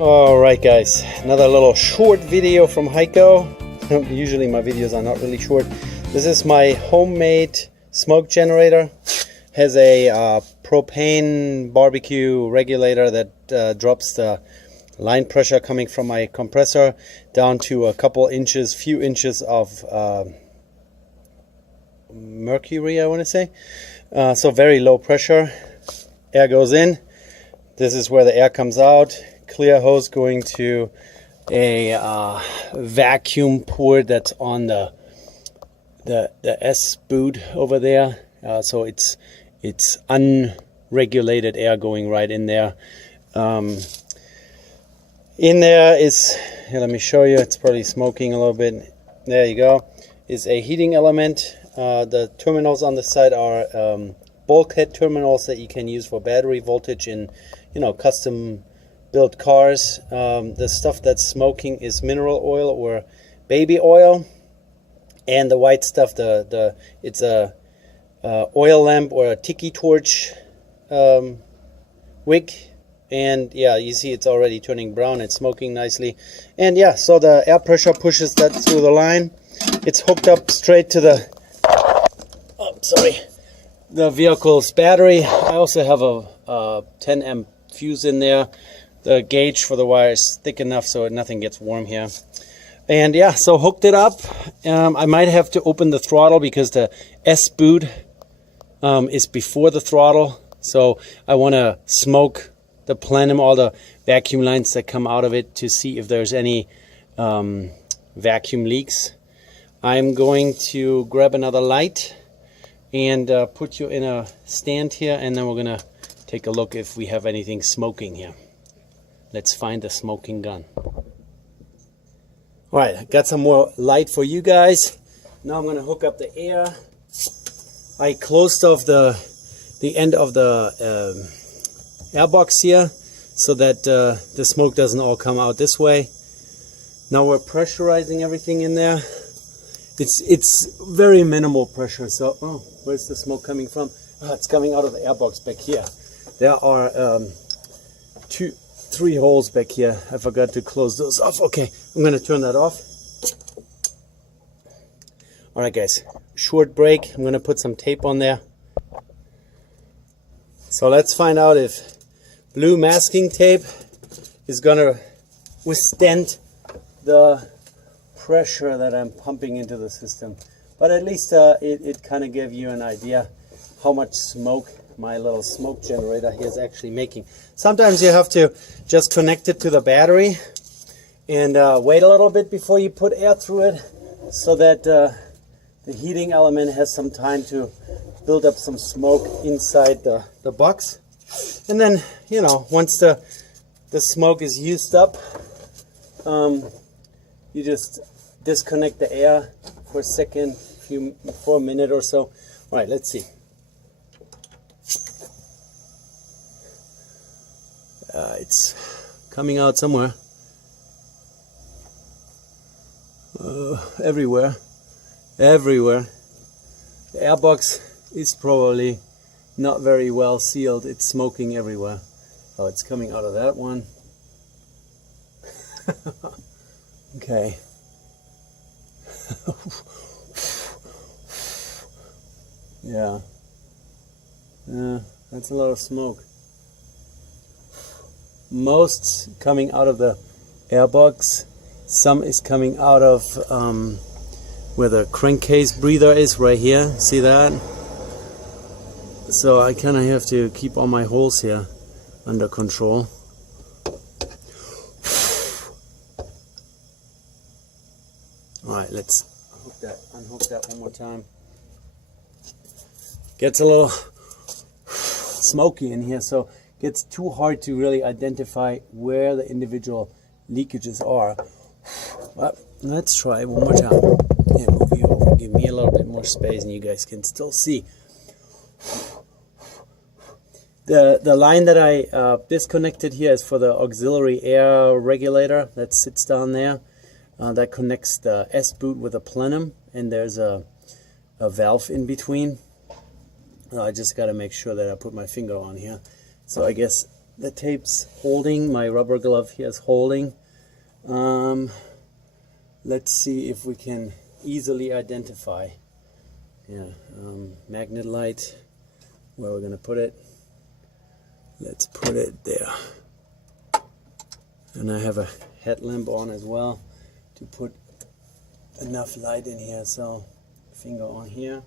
Alright guys, another little short video from Heiko. Usually my videos are not really short. This is my homemade smoke generator. Has a propane barbecue regulator that drops the line pressure coming from my compressor down to a couple inches, few inches of mercury, I want to say. So very low pressure. Air goes in. This is where the air comes out. Clear hose going to a vacuum port that's on the S boot over there. So it's unregulated air going right in there. In there is, here, let me show you, it's probably smoking a little bit. There you go. Is a heating element. The terminals on the side are bulkhead terminals that you can use for battery voltage in, custom built cars. The stuff that's smoking is mineral oil or baby oil, and the white stuff, it's a oil lamp or a tiki torch wick. And yeah, you see it's already turning brown. It's smoking nicely. And yeah, so the air pressure pushes that through the line. It's hooked up straight to the the vehicle's battery. I also have a 10 amp fuse in there. The gauge for the wire is thick enough so nothing gets warm here. And yeah, so hooked it up. I might have to open the throttle because the S boot is before the throttle. So I want to smoke the plenum, all the vacuum lines that come out of it, to see if there's any vacuum leaks. I'm going to grab another light and put you in a stand here, and then we're going to take a look if we have anything smoking here. Let's find the smoking gun. Alright, I got some more light for you guys. Now I'm going to hook up the air. I closed off the end of the airbox here so that the smoke doesn't all come out this way. Now we're pressurizing everything in there. It's very minimal pressure. So, where's the smoke coming from? Oh, it's coming out of the airbox back here. There are 3 holes back here. I forgot to close those off. Okay, I'm going to turn that off. Alright guys, short break. I'm going to put some tape on there. So let's find out if blue masking tape is going to withstand the pressure that I'm pumping into the system. But at least it kind of gave you an idea how much smoke my little smoke generator here is actually making. Sometimes you have to just connect it to the battery and wait a little bit before you put air through it, so that the heating element has some time to build up some smoke inside the box. And then, once the smoke is used up, you just disconnect the air for a second, for a minute or so. All right, let's see. It's coming out somewhere. Everywhere. The airbox is probably not very well sealed. It's smoking everywhere. Oh, it's coming out of that one. Okay. Yeah, that's a lot of smoke. Most coming out of the airbox. Some is coming out of where the crankcase breather is, right here. See that? So I kind of have to keep all my holes here under control. Alright, let's unhook that one more time. Gets a little smoky in here, so gets too hard to really identify where the individual leakages are. But let's try one more time. Yeah, move you over, give me a little bit more space, and you guys can still see. The line that I disconnected here is for the auxiliary air regulator that sits down there. That connects the S boot with the plenum, and there's a valve in between. I just got to make sure that I put my finger on here. So I guess the tape's holding, my rubber glove here is holding. Let's see if we can easily identify. Yeah, magnet light, where we're gonna put it. Let's put it there. And I have a headlamp on as well to put enough light in here. So finger on here.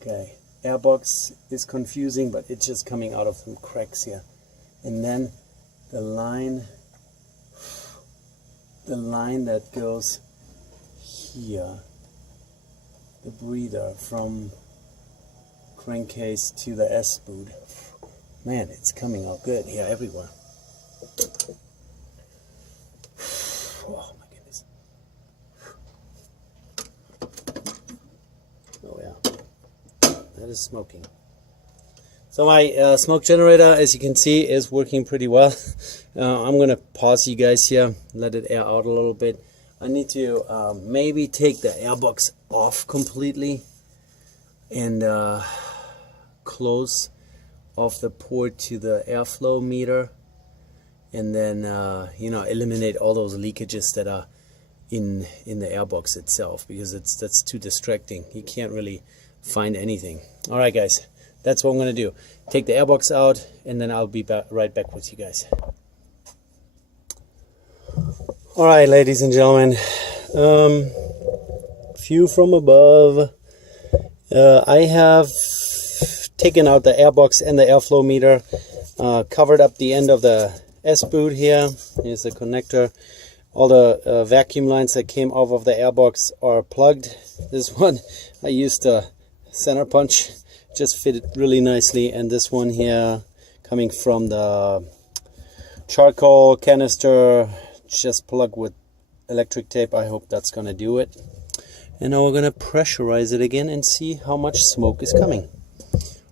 Okay, airbox is confusing, but it's just coming out of some cracks here. And then the line that goes here, the breather from crankcase to the S-boot. Man, it's coming out good here everywhere. Oh my goodness. Oh yeah, that is smoking. So my smoke generator, as you can see, is working pretty well. I'm gonna pause you guys here, let it air out a little bit. I need to maybe take the airbox off completely and close off the port to the airflow meter, and then you know, eliminate all those leakages that are in the airbox itself, because that's too distracting. You can't really find anything. All right, guys, that's what I'm gonna do. Take the airbox out, and then I'll be right back with you guys. All right, ladies and gentlemen, view from above. I have taken out the airbox and the airflow meter, covered up the end of the S-boot here. Here's the connector. All the vacuum lines that came off of the airbox are plugged. This one, I used a center punch, just fit it really nicely. And this one here, coming from the charcoal canister, just plug with electric tape. I hope that's gonna do it. And now we're gonna pressurize it again and see how much smoke is coming.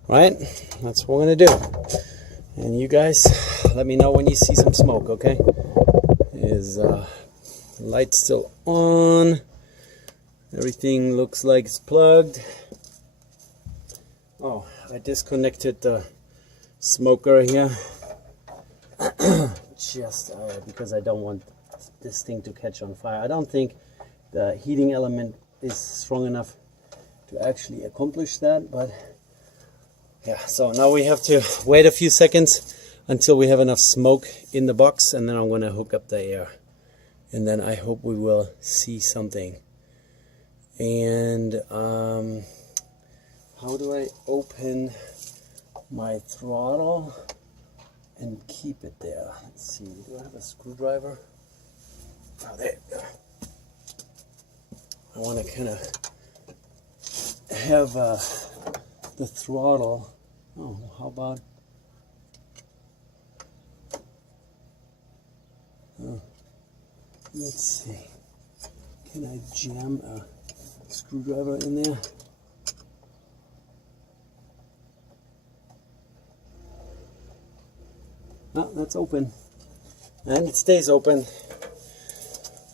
Right? That's what we're gonna do. And you guys, let me know when you see some smoke, okay? Is the light still on? Everything looks like it's plugged. Oh, I disconnected the smoker here. Just because I don't want this thing to catch on fire. I don't think the heating element is strong enough to actually accomplish that, but yeah, so now we have to wait a few seconds until we have enough smoke in the box, and then I'm going to hook up the air, and then I hope we will see something. And how do I open my throttle and keep it there? Let's see, do I have a screwdriver? Oh, there you go. I want to kind of have the throttle. Oh, how about let's see, can I jam a screwdriver in there? Oh, that's open, and it stays open.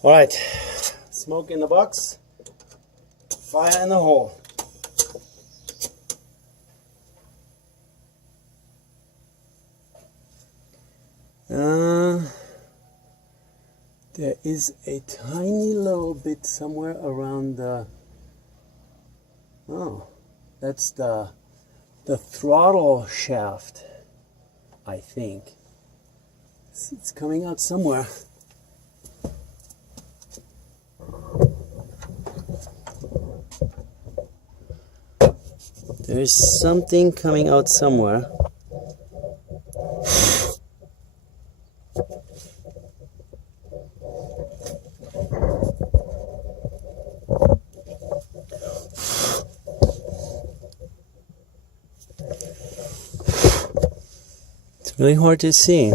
All right, smoke in the box, fire in the hole. There is a tiny little bit somewhere around the, oh, that's the throttle shaft, I think. It's coming out somewhere. There's something coming out somewhere. It's really hard to see.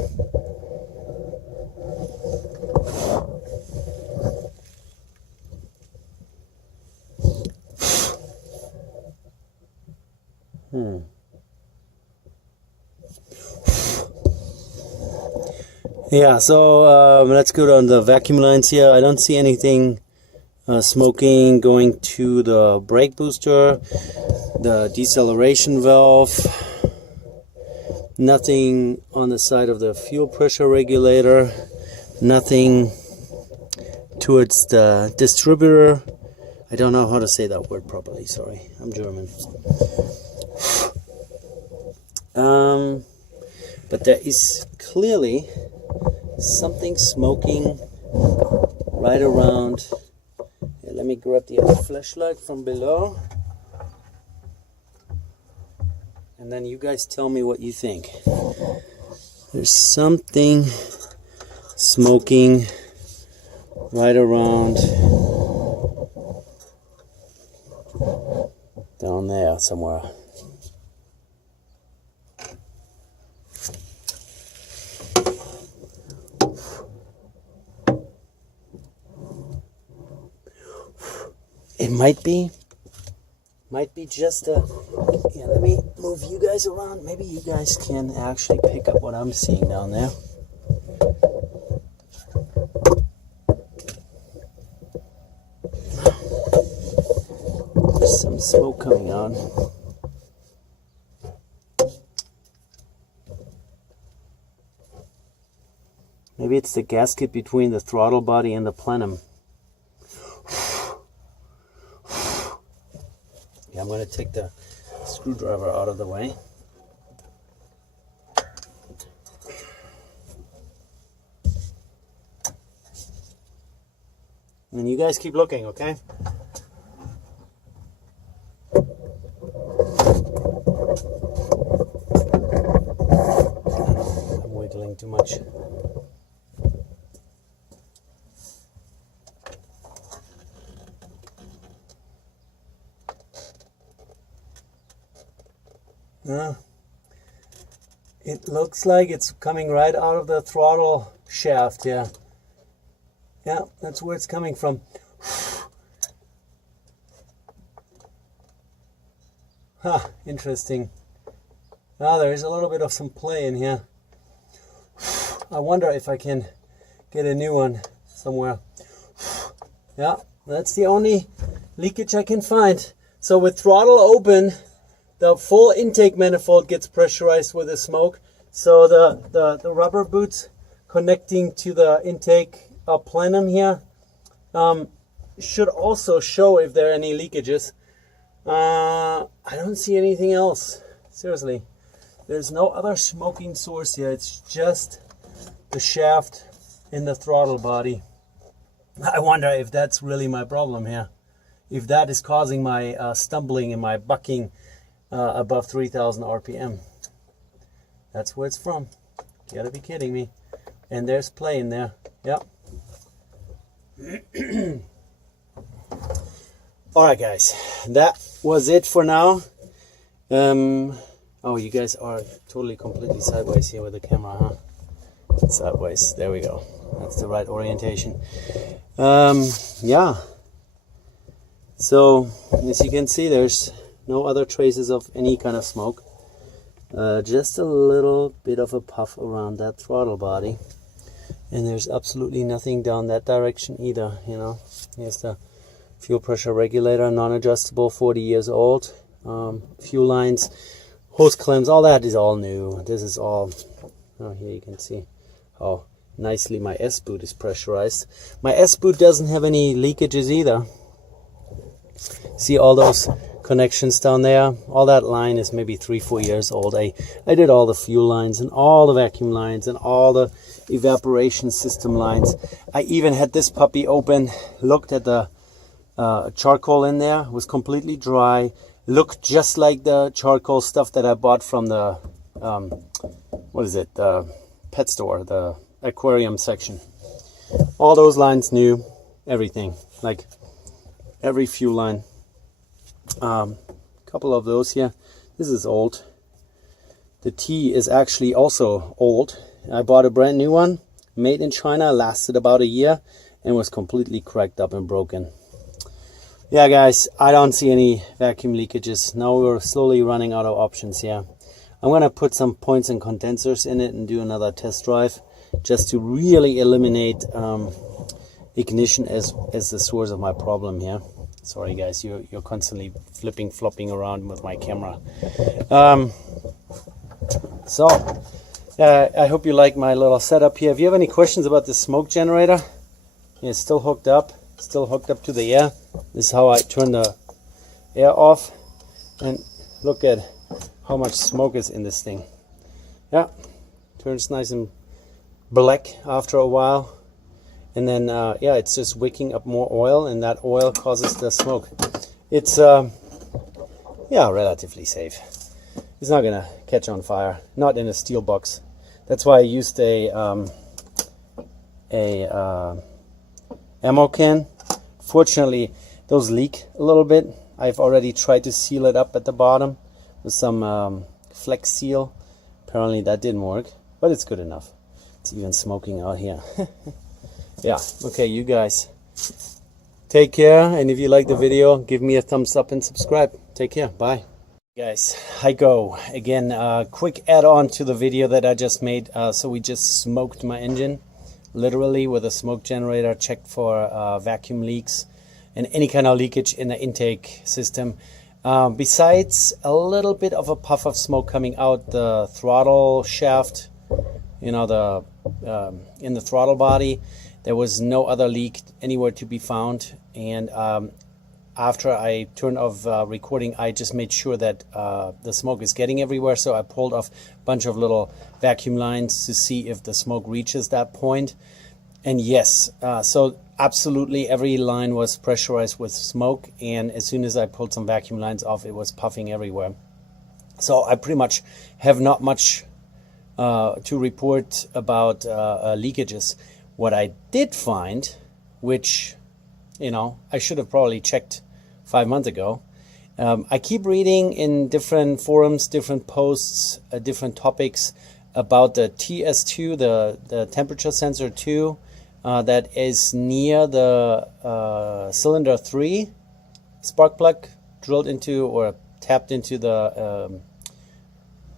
Yeah, so let's go on the vacuum lines here. I don't see anything Smoking going to the brake booster, the deceleration valve. Nothing on the side of the fuel pressure regulator. Nothing towards the distributor. I don't know how to say that word properly, sorry, I'm German. But there is clearly something smoking right around. Here, let me grab the flashlight from below. And then you guys tell me what you think. There's something smoking right around down there somewhere. It might be just a, yeah, let me move you guys around. Maybe you guys can actually pick up what I'm seeing down there. There's some smoke coming on. Maybe it's the gasket between the throttle body and the plenum. Yeah, I'm going to take the screwdriver out of the way. And you guys keep looking, okay? I'm wiggling too much. It looks like it's coming right out of the throttle shaft here. Yeah, that's where it's coming from. Huh, interesting. Ah, there's a little bit of some play in here. I wonder if I can get a new one somewhere. Yeah, that's the only leakage I can find. So with throttle open, the full intake manifold gets pressurized with the smoke. So the rubber boots connecting to the intake plenum here should also show if there are any leakages. I don't see anything else. Seriously, there's no other smoking source here. It's just the shaft in the throttle body. I wonder if that's really my problem here. If that is causing my stumbling and my bucking above 3,000 RPM. That's where it's from. You gotta be kidding me. And there's play in there. Yep. Alright guys, that was it for now. Oh, you guys are totally completely sideways here with the camera, huh? Sideways, there we go. That's the right orientation. Yeah. So, as you can see, there's no other traces of any kind of smoke. Just a little bit of a puff around that throttle body. And there's absolutely nothing down that direction either, you know. Here's the fuel pressure regulator, non-adjustable, 40 years old. Fuel lines, hose clamps, all that is all new. This is all, oh, here you can see how nicely my S-boot is pressurized. My S-boot doesn't have any leakages either. See all those connections down there? All that line is maybe 3-4 years old. I did all the fuel lines and all the vacuum lines and all the evaporation system lines. I even had this puppy open, looked at the charcoal in there, was completely dry, looked just like the charcoal stuff that I bought from the what is it, the pet store, the aquarium section. All those lines new, everything, like every fuel line. Couple of those here. This is old. The T is actually also old. I bought a brand new one, made in China, lasted about a year and was completely cracked up and broken. Yeah guys, I don't see any vacuum leakages. Now we're slowly running out of options here. I'm gonna put some points and condensers in it and do another test drive just to really eliminate ignition as the source of my problem here. Sorry guys, you're constantly flopping around with my camera. I hope you like my little setup here. If you have any questions about the smoke generator, it's still hooked up to the air. This is how I turn the air off, and look at how much smoke is in this thing. Yeah, turns nice and black after a while, and then yeah, it's just wicking up more oil, and that oil causes the smoke. It's yeah, relatively safe. It's not gonna catch on fire, not in a steel box. That's why I used a ammo can. Fortunately, those leak a little bit. I've already tried to seal it up at the bottom with some Flex Seal. Apparently that didn't work, but it's good enough. It's even smoking out here. Yeah, okay, you guys take care, and if you like the video, give me a thumbs up and subscribe. Take care, bye. Guys, hi go again. Quick add-on to the video that I just made. So we just smoked my engine, literally with a smoke generator, checked for vacuum leaks and any kind of leakage in the intake system. Besides a little bit of a puff of smoke coming out the throttle shaft, you know, the in the throttle body, there was no other leak anywhere to be found. And after I turned off recording, I just made sure that the smoke is getting everywhere. So I pulled off a bunch of little vacuum lines to see if the smoke reaches that point. And yes, so absolutely every line was pressurized with smoke. And as soon as I pulled some vacuum lines off, it was puffing everywhere. So I pretty much have not much to report about leakages. What I did find, which, you know, I should have probably checked 5 months ago. I keep reading in different forums, different posts, different topics about the TSII, the temperature sensor 2, that is near the cylinder 3 spark plug drilled into or tapped into the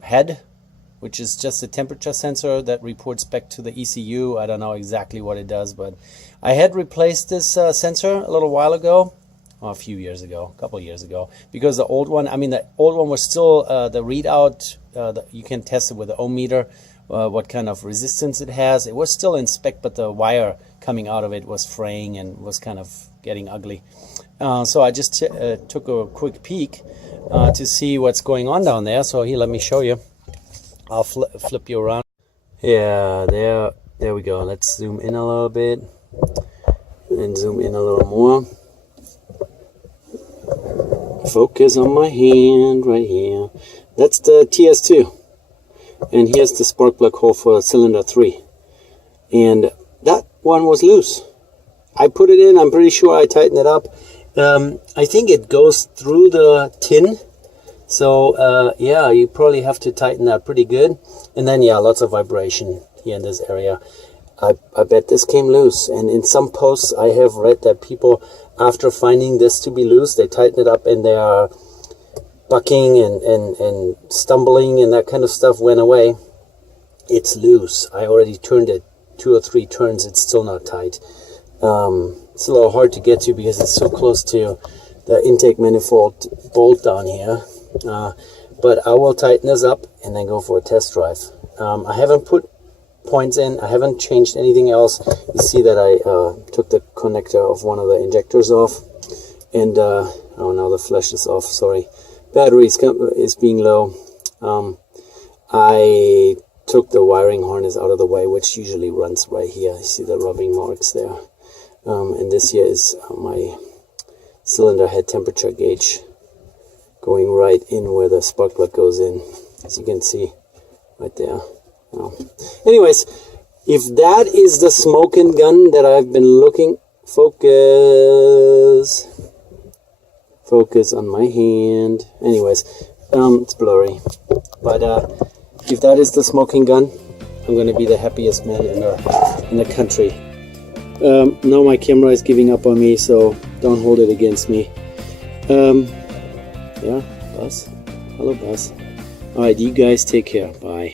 head, which is just a temperature sensor that reports back to the ECU. I don't know exactly what it does, but I had replaced this sensor a little while ago, a few years ago, a couple of years ago, because the old one, I mean, the old one was still the readout. You can test it with the ohm meter, what kind of resistance it has. It was still in spec, but the wire coming out of it was fraying and was kind of getting ugly. So I just took a quick peek to see what's going on down there. So here, let me show you. I'll flip you around. Yeah, there we go. Let's zoom in a little bit and zoom in a little more. Focus on my hand right here. That's the TS2. And here's the spark plug hole for cylinder 3. And that one was loose. I put it in. I'm pretty sure I tightened it up. I think it goes through the tin. So yeah, you probably have to tighten that pretty good. And then yeah, lots of vibration here in this area. I bet this came loose. And in some posts I have read that people, after finding this to be loose, they tighten it up and they are bucking and stumbling, and that kind of stuff went away. It's loose. I already turned it 2 or 3 turns. It's still not tight. It's a little hard to get to because it's so close to the intake manifold bolt down here. But I will tighten this up and then go for a test drive. I haven't put points in. I haven't changed anything else. You see that I took the connector of one of the injectors off, and oh, now the flash is off, sorry. Battery is being low. I took the wiring harness out of the way, which usually runs right here. You see the rubbing marks there. And this here is my cylinder head temperature gauge going right in where the spark plug goes in, as you can see right there. Anyways, if that is the smoking gun that I've been looking, focus on my hand. Anyways, it's blurry, but if that is the smoking gun, I'm gonna be the happiest man in the country. Now my camera is giving up on me, so don't hold it against me. Yeah, Buzz. Hello, Buzz. Alright, you guys take care. Bye.